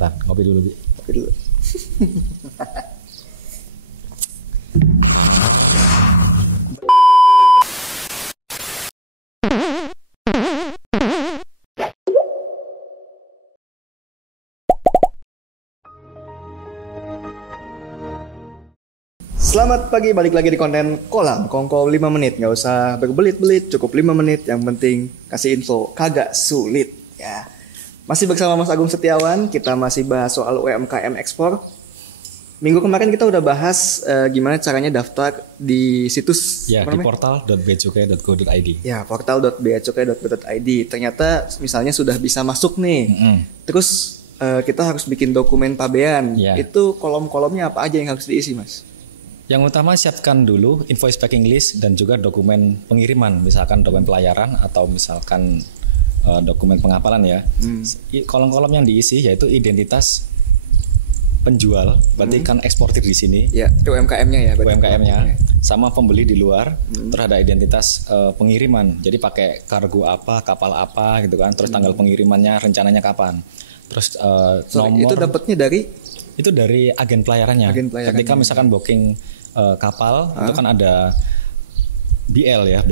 Bentar, ngopi dulu, Bi. Kopi dulu. Selamat pagi, balik lagi di konten Kolam Kongko 5 menit. Nggak usah berbelit-belit, cukup 5 menit. Yang penting kasih info, kagak sulit ya. Masih bersama Mas Agung Setiawan, kita masih bahas soal UMKM ekspor. Minggu kemarin kita udah bahas gimana caranya daftar di situs Ya, di portal.beacukai.go.id. Ya, portal.beacukai.go.id. Ternyata misalnya sudah bisa masuk nih. Terus kita harus bikin dokumen pabean. Ya. Itu kolom-kolomnya apa aja yang harus diisi, Mas? Yang utama siapkan dulu invoice packing list dan juga dokumen pengiriman, misalkan dokumen pelayaran atau misalkan dokumen pengapalan ya. Kolom-kolom yang diisi yaitu identitas penjual, berarti kan eksportir di sini. Ya, UMKM-nya ya. UMKM-nya sama pembeli di luar. Terus ada identitas pengiriman. Jadi pakai kargo apa, kapal apa gitu kan. Terus tanggal pengirimannya, rencananya kapan. Terus nomor. Itu dapatnya dari agen pelayarannya. Ketika misalkan booking kapal itu kan ada BL ya,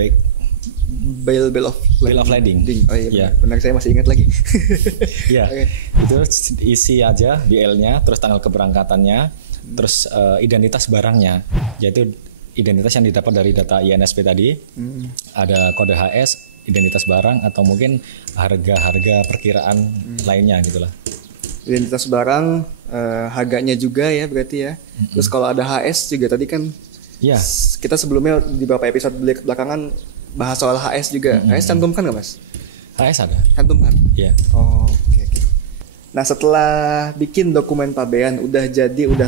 Bill of Lading. Oh iya, Ya. benar, saya masih ingat lagi. Ya, Okay. itu isi aja BL-nya, terus tanggal keberangkatannya, terus identitas barangnya, yaitu identitas yang didapat dari data INSP tadi. Ada kode HS, identitas barang, atau mungkin harga perkiraan lainnya gitulah. Identitas barang, harganya juga ya berarti ya. Terus kalau ada HS juga tadi kan. Ya. Kita sebelumnya di beberapa episode belakangan bahas soal HS juga. HS cantumkan nggak, Mas? HS ada. Cantumkan. Iya. Oh, oke. Nah, setelah bikin dokumen pabean, udah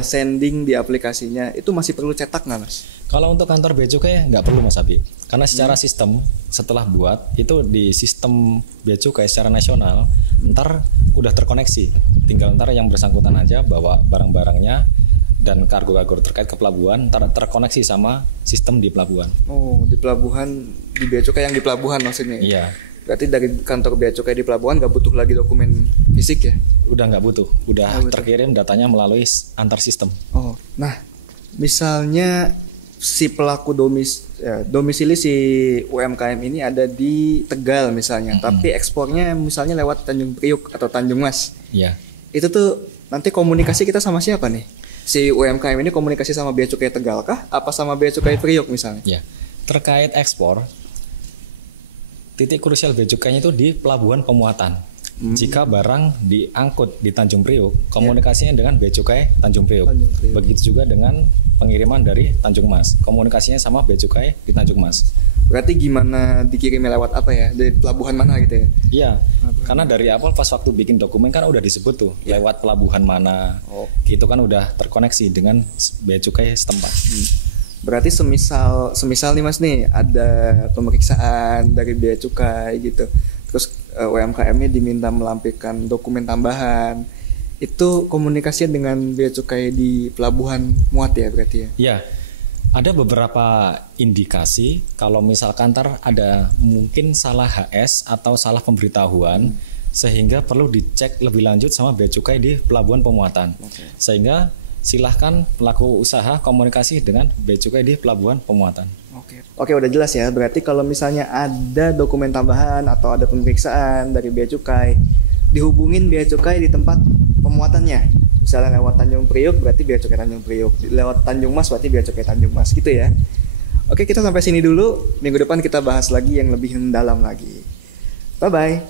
sending di aplikasinya, itu masih perlu cetak nggak, Mas? Kalau untuk kantor Bea Cukai nggak perlu, Mas Abi. Karena secara sistem setelah buat itu di sistem Bea Cukai secara nasional, ntar udah terkoneksi. Tinggal ntar yang bersangkutan aja bawa barang-barangnya dan kargo-kargo terkait ke pelabuhan ntar terkoneksi sama sistem di pelabuhan. Oh, di pelabuhan, di Bea Cukai yang di pelabuhan maksudnya? Iya. Berarti dari kantor Bea Cukai di pelabuhan nggak butuh lagi dokumen fisik ya? Udah nggak butuh, udah terkirim datanya melalui antar sistem. Oh, nah misalnya si pelaku domisili si UMKM ini ada di Tegal misalnya, tapi ekspornya misalnya lewat Tanjung Priuk atau Tanjung Mas. Iya. Itu tuh nanti komunikasi kita sama siapa nih? Si UMKM ini komunikasi sama Bea Cukai Tegal kah? Apa sama Bea Cukai Priuk misalnya? Ya. Terkait ekspor, titik krusial Bea Cukainya itu di pelabuhan pemuatan. Jika barang diangkut di Tanjung Priuk, komunikasinya dengan Bea Cukai Tanjung Priuk. Begitu juga dengan pengiriman dari Tanjung Mas, komunikasinya sama Bea Cukai di Tanjung Mas. Berarti gimana dikirimnya lewat apa ya? Dari pelabuhan mana gitu ya? Iya, karena dari awal pas waktu bikin dokumen kan udah disebut tuh lewat pelabuhan mana. Itu kan udah terkoneksi dengan Bea Cukai setempat. Berarti semisal nih Mas nih ada pemeriksaan dari Bea Cukai gitu. Terus UMKM-nya diminta melampirkan dokumen tambahan. Itu komunikasinya dengan Bea Cukai di pelabuhan muat ya berarti ya? Iya. Ada beberapa indikasi kalau misalkan ntar ada mungkin salah HS atau salah pemberitahuan sehingga perlu dicek lebih lanjut sama Bea Cukai di pelabuhan pemuatan. Sehingga silahkan pelaku usaha komunikasi dengan Bea Cukai di pelabuhan pemuatan. Oke, udah jelas ya. Berarti kalau misalnya ada dokumen tambahan atau ada pemeriksaan dari Bea Cukai, dihubungin Bea Cukai di tempat pemuatannya. Misalnya lewat Tanjung Priuk berarti Bea Cukai Tanjung Priuk, lewat Tanjung Mas berarti Bea Cukai Tanjung Mas gitu ya. Oke, kita sampai sini dulu. Minggu depan kita bahas lagi yang lebih mendalam lagi. Bye bye.